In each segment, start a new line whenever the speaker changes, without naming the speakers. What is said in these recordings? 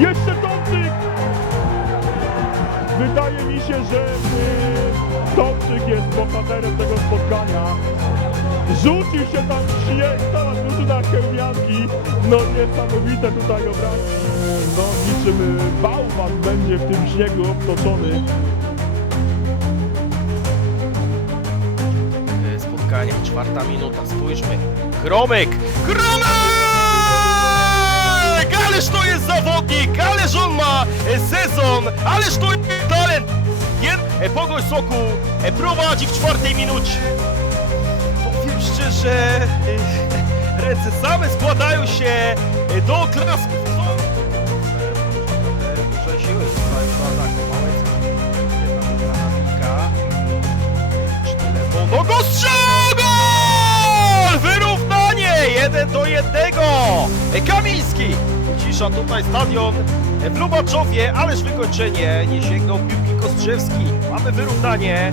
Jeszcze Tomczyk! Wydaje mi się, że y, Tomczyk jest bohaterem tego spotkania. Rzucił się tam śnieg, cała drużyna Chełmianki. No niesamowite tutaj obrazki. No niczym y, bałwan będzie w tym śniegu obtoczony.
Y, spotkanie, czwarta minuta, spójrzmy. Gromek! Gromek! Ależ to jest talent! Jed... e, Pogoń Soku e, prowadzi w czwartej minucie. Powiem szczerze, e, ręce same składają się e, do klasku. Duże siły w ataku. Małecki. Jedna! Gol! Wyrównanie! Do jednego! Kamiński ucisza tutaj stadion w Lubaczowie, ależ wykończenie nie sięgnął piłki Kostrzewski. Mamy wyrównanie.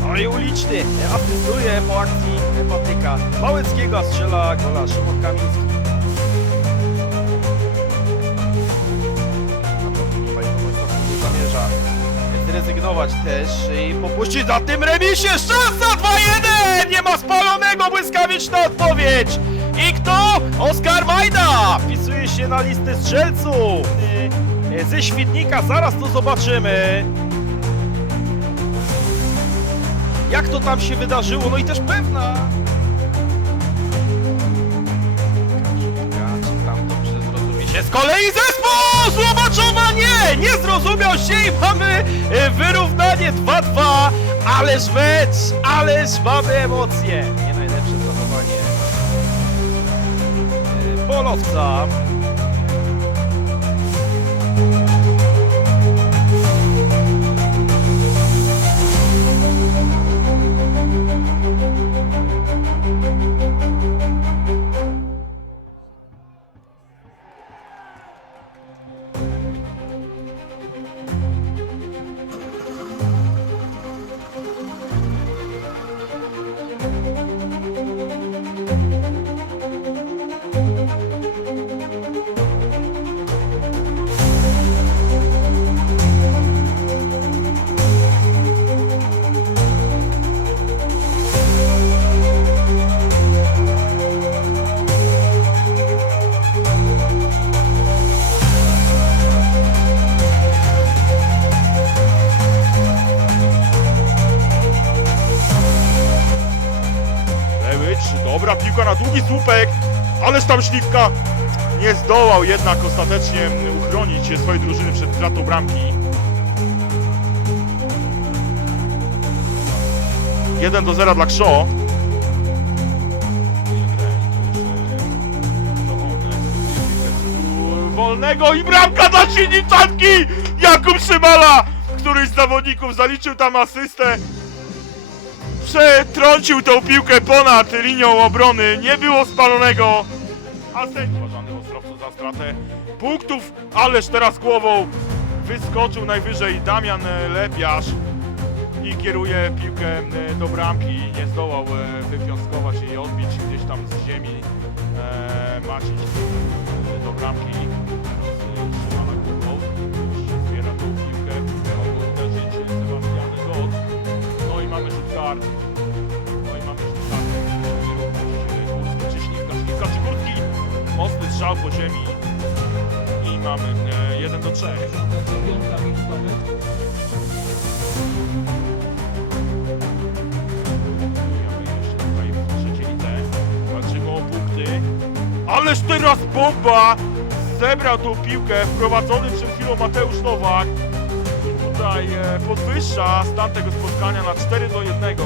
No i uliczny asystuje po akcji Patryka Małeckiego, a strzela gola Szymon Kamiński. Zamierza zrezygnować też i popuścić za tym remisie. Szansa 2-1! Nie ma spalonego, błyskawiczna odpowiedź! I kto? Oskar Majda! Wpisuje się na listę strzelców y, ze Świdnika. Zaraz to zobaczymy. Jak to tam się wydarzyło? No i też pewna. Z kolei zespół Złobaczowa nie! Nie zrozumiał się i mamy e, wyrównanie 2-2. Ależ mecz, ależ mamy emocje. E,
na długi słupek, ależ tam śliwka nie zdołał jednak ostatecznie uchronić swojej drużyny przed stratą bramki. 1 do 0 dla Krzo. Wolnego i bramka dla Siniczanki! Jakub Szymala! Któryś z zawodników zaliczył tam asystę przetrącił tą piłkę ponad linią obrony, nie było spalonego, a sędzia uważany Ostrowcu za stratę punktów, ależ teraz głową wyskoczył najwyżej Damian Lepiarz i kieruje piłkę e, do bramki, nie zdołał e, wypiąskować jej odbić gdzieś tam z ziemi e, Maciej. Do bramki strzał po ziemi. I mamy e, 1 do 3. Mamy jeszcze tutaj w trzeciej lidze. Walczymy o punkty. Ależ teraz bomba! Zebrał tą piłkę, wprowadzony przed chwilą Mateusz Nowak tutaj e, podwyższa stan tego spotkania na 4 do 1.